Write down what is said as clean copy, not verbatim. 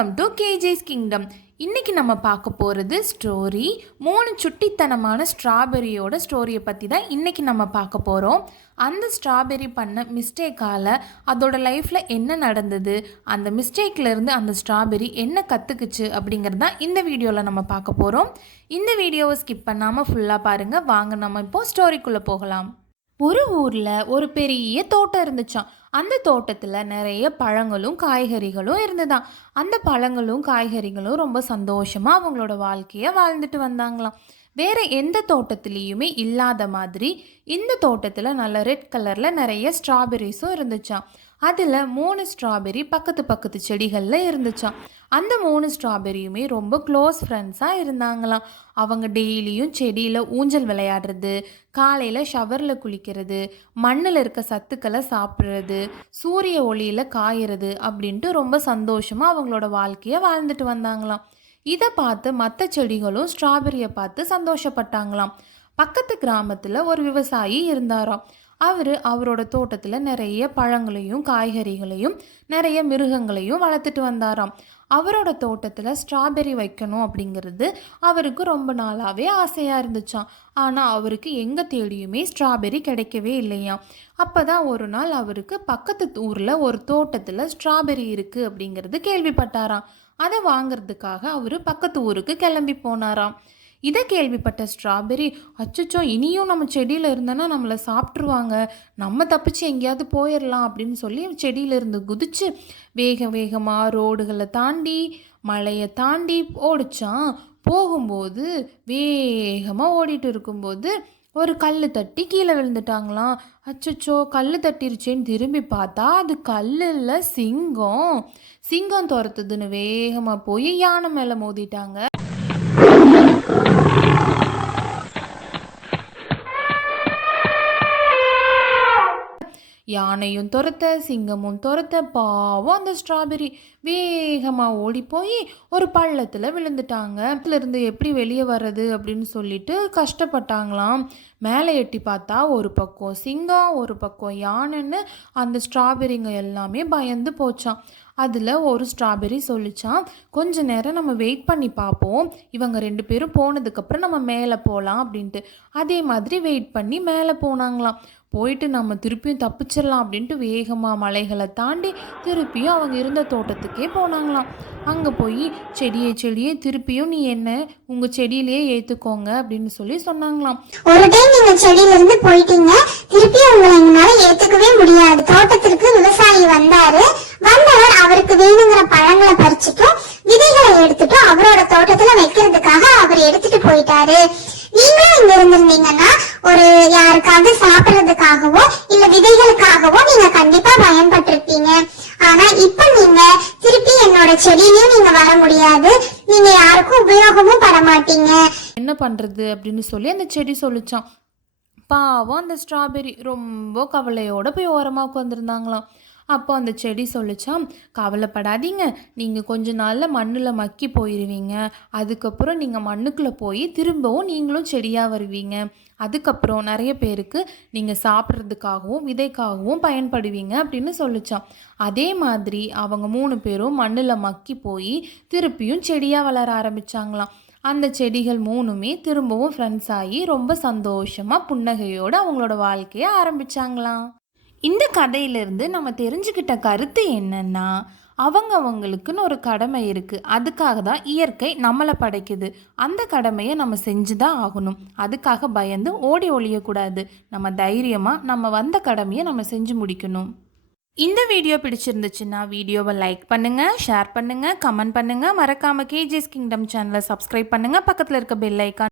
Welcome to கேஜேஸ் kingdom. இன்றைக்கி நம்ம பார்க்க போகிறது ஸ்டோரி 3 சுட்டித்தனமான ஸ்ட்ராபெரியோட ஸ்டோரியை பற்றி தான் இன்றைக்கி நம்ம பார்க்க போகிறோம். அந்த ஸ்ட்ராபெரி பண்ண மிஸ்டேக்கால் அதோட லைஃப்பில் என்ன நடந்தது, அந்த மிஸ்டேக்லேருந்து அந்த ஸ்ட்ராபெரி என்ன கற்றுக்குச்சு அப்படிங்கிறது தான் இந்த வீடியோவில் நம்ம பார்க்க போகிறோம். இந்த வீடியோவை ஸ்கிப் பண்ணாமல் ஃபுல்லாக பாருங்கள். வாங்க நம்ம இப்போது ஸ்டோரிக்குள்ளே போகலாம். ஒரு ஊரில் ஒரு பெரிய தோட்டம் இருந்துச்சாம். அந்த தோட்டத்தில் நிறைய பழங்களும் காய்கறிகளும் இருந்துதான். அந்த பழங்களும் காய்கறிகளும் ரொம்ப சந்தோஷமாக அவங்களோட வாழ்க்கையை வாழ்ந்துட்டு வந்தாங்களாம். வேறு எந்த தோட்டத்துலேயுமே இல்லாத மாதிரி இந்த தோட்டத்தில் நல்ல ரெட் கலரில் நிறைய ஸ்ட்ராபெரிஸும் இருந்துச்சாம். அதில் 3 ஸ்ட்ராபெரி பக்கத்து பக்கத்து செடிகளில் இருந்துச்சாம். அந்த 3 ஸ்ட்ராபெரியுமே ரொம்ப க்ளோஸ் ஃப்ரெண்ட்ஸாக இருந்தாங்களாம். அவங்க டெய்லியும் செடியில் ஊஞ்சல் விளையாடுறது, காலையில் ஷவரில் குளிக்கிறது, மண்ணில் இருக்க சத்துக்களை சாப்பிட்றது, சூரிய ஒளியில் காயறது அப்படின்ட்டு ரொம்ப சந்தோஷமாக அவங்களோட வாழ்க்கையை வாழ்ந்துட்டு வந்தாங்களாம். இதை பார்த்து மற்ற செடிகளும் ஸ்ட்ராபெரியை பார்த்து சந்தோஷப்பட்டாங்களாம். பக்கத்து கிராமத்தில் ஒரு விவசாயி இருந்தாராம். அவரோட தோட்டத்தில் நிறைய பழங்களையும் காய்கறிகளையும் நிறைய மிருகங்களையும் வளர்த்துட்டு வந்தாராம். அவரோட தோட்டத்தில் ஸ்ட்ராபெரி வைக்கணும் அப்படிங்கிறது அவருக்கு ரொம்ப நாளாகவே ஆசையாக இருந்துச்சாம். ஆனால் அவருக்கு எங்கே தேடியுமே ஸ்ட்ராபெரி கிடைக்கவே இல்லையாம். அப்போ தான் ஒரு நாள் அவருக்கு பக்கத்து ஊரில் ஒரு தோட்டத்தில் ஸ்ட்ராபெரி இருக்குது அப்படிங்கிறது கேள்விப்பட்டாராம். அதை வாங்கிறதுக்காக அவர் பக்கத்து ஊருக்கு கிளம்பி போனாராம். இதை கேள்விப்பட்ட ஸ்ட்ராபெரி, அச்சச்சோ இனியும் நம்ம செடியில் இருந்தோன்னா நம்மளை சாப்பிட்ருவாங்க, நம்ம தப்பிச்சு எங்கேயாவது போயிடலாம் அப்படின்னு சொல்லி செடியிலேருந்து குதித்து வேகமாக ரோடுகளை தாண்டி மலையை தாண்டி ஓடிச்சான். போகும்போது வேகமாக ஓடிட்டு இருக்கும்போது ஒரு கல் தட்டி கீழே விழுந்துட்டாங்களாம். அச்சச்சோ கல் தட்டிருச்சேன்னு திரும்பி பார்த்தா அது கல்லில் சிங்கம் துரத்துதுன்னு வேகமாக போய் யானை மேலே மோதிட்டாங்க. யானையும் துரத்த சிங்கமும் துரத்த பாவம் அந்த ஸ்ட்ராபெரி வேகமாக ஓடி போய் ஒரு பள்ளத்தில் விழுந்துட்டாங்க. அதுலேருந்து எப்படி வெளியே வர்றது அப்படின்னு சொல்லிட்டு கஷ்டப்பட்டாங்களாம். மேலே எட்டி பார்த்தா ஒரு பக்கம் சிங்கம் ஒரு பக்கம் யானைன்னு அந்த ஸ்ட்ராபெரிங்க எல்லாமே பயந்து போச்சான். அதில் ஒரு ஸ்ட்ராபெரி சொல்லிச்சான், கொஞ்ச நேரம் நம்ம வெயிட் பண்ணி பார்ப்போம், இவங்க 2 பேரும் போனதுக்கப்புறம் நம்ம மேலே போகலாம் அப்படின்ட்டு. அதே மாதிரி வெயிட் பண்ணி மேலே போனாங்களாம். போயிட்டு நம்ம திருப்பியும் தப்பிச்சிடலாம் அப்படின்ட்டு வேகமாக மலைகளை தாண்டி திருப்பியும் அவங்க இருந்த தோட்டத்துக்கே போனாங்களாம். அங்கே போய் செடியை திருப்பியும் நீ என்ன உங்கள் செடியிலேயே ஏற்றுக்கோங்க அப்படின்னு சொல்லி சொன்னாங்களாம். ஒரு டைம் நீங்க செடியில இருந்து போயிட்டீங்க, திருப்பி உங்களை எங்களால ஏத்துக்கவே முடியாது. தோட்டத்திற்கு விவசாயி வந்தவர் அவருக்கு வேணுங்கிற பழங்களை பறிச்சுட்டும் விதைகளை எடுத்துட்டும் அவரோட தோட்டத்துல வைக்கிறதுக்காக அவர் எடுத்துட்டு போயிட்டாரு. நீங்களும் இங்க இருந்திருந்தீங்கன்னா ஒரு யாருக்காவது சாப்பிடுறதுக்காகவோ இல்ல விதைகளுக்காகவோ நீங்க கண்டிப்பா பயன்பட்டிருப்பீங்க. ஆனா இப்ப நீங்க திருப்பி என்னோட செடியிலயும் நீங்க வர முடியாது, நீங்க யாருக்கும் உபயோகமும் பட மாட்டீங்க. என்ன பண்றது அப்படின்னு சொல்லி அந்த செடி சொல்லிச்சான். பாவம் அந்த ஸ்ட்ராபெரி ரொம்ப கவலையோட போய் ஓரமாக உட்காந்துருந்தாங்களாம். அப்போ அந்த செடி சொல்லிச்சான், கவலைப்படாதீங்க, நீங்கள் கொஞ்ச நாளில் மண்ணில் மக்கி போயிடுவீங்க, அதுக்கப்புறம் நீங்கள் மண்ணுக்குள்ளே போய் திரும்பவும் நீங்களும் செடியாக வருவீங்க, அதுக்கப்புறம் நிறைய பேருக்கு நீங்கள் சாப்பிட்றதுக்காகவும் விதைக்காகவும் பயன்படுவீங்க அப்படின்னு சொல்லிச்சான். அதே மாதிரி அவங்க 3 பேரும் மண்ணில் மக்கி போய் திருப்பியும் செடியாக வளர ஆரம்பித்தாங்களாம். அந்த செடிகள் 3மே திரும்பவும் ஃப்ரெண்ட்ஸ் ஆகி ரொம்ப சந்தோஷமாக புன்னகையோடு அவங்களோட வாழ்க்கையை ஆரம்பித்தாங்களாம். இந்த கதையிலேருந்து நம்ம தெரிஞ்சுக்கிட்ட கருத்து என்னன்னா, அவங்களுக்குன்னு ஒரு கடமை இருக்குது. அதுக்காக தான் இயற்கை நம்மளை படைக்குது. அந்த கடமையை நம்ம செஞ்சு தான் ஆகணும். அதுக்காக பயந்து ஓடி ஒழியக்கூடாது. நம்ம தைரியமாக நம்ம வந்த கடமையை நம்ம செஞ்சு முடிக்கணும். இந்த வீடியோ பிடிச்சிருந்துச்சுன்னா வீடியோவை லைக் பண்ணுங்கள், ஷேர் பண்ணுங்கள், கமெண்ட் பண்ணுங்கள். மறக்காமல் கேஜேஸ் கிங்டம் சேனலை சப்ஸ்கிரைப் பண்ணுங்கள். பக்கத்தில் இருக்க பெல் ஐக்கான்